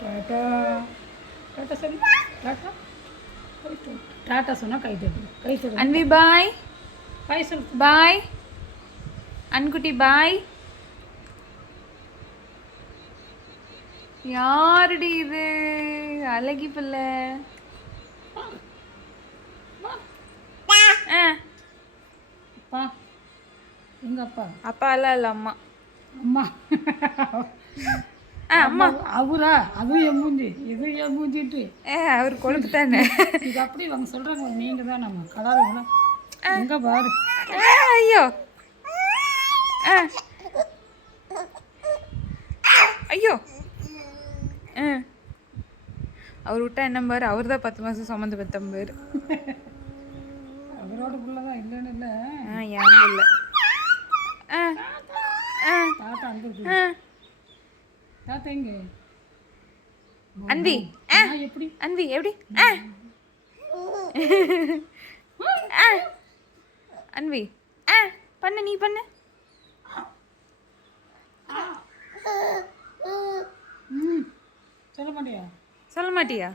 Tata tata சொல்லு. Tata கை தட்டு. Tata சொன்னால் கை தட்டு. கை தட்டு. அன்வி பாய். பாய் சொல்லு. பாய் அன்குட்டி பாய். யாருடி இது அழகி பிள்ளை? அப்பா எங்கள் அப்பா அப்பா எல்லாம் இல்லை அம்மா. அம்மா அம்மா அவரா? அதுவும் என் மூஞ்சி இதுவும் என் மூஞ்சிட்டு அவர் கொழுப்பு தானே. இது அப்படி அவங்க சொல்கிறாங்க. நீங்கள் தான் நம்ம கலாரம் எங்கே பாரு. ஐயோ ஐயோ அவர் விட்டா என்ன பாரு. அவர் தான் 10 மாதம் சம்மந்த பெத்தம் பேர். அவரோட பிள்ளை தான் இல்லைன்னு இல்லை. ஏன் இல்லை. தாத்தா அங்கே இருக்கு. தாத்தா எங்க? அன்வி எப்படி அன்வி எப்படி? அன்வி பண்ணு, நீ பண்ணு. சொல்ல மாட்டியா? சொல்ல மாட்டியா?